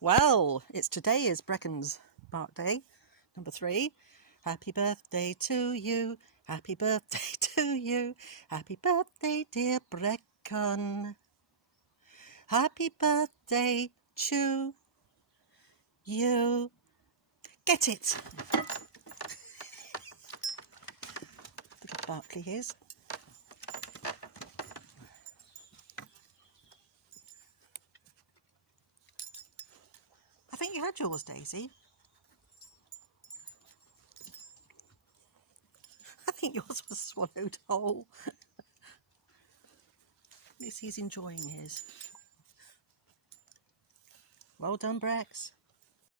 Well, today is Brecan's birthday, number 3. Happy birthday to you, happy birthday to you, happy birthday dear Brecan. Happy birthday to you. Get it! Look at Barkley his. I think you had yours, Daisy. I think yours was swallowed whole. At least he's enjoying his. Well done, Brex.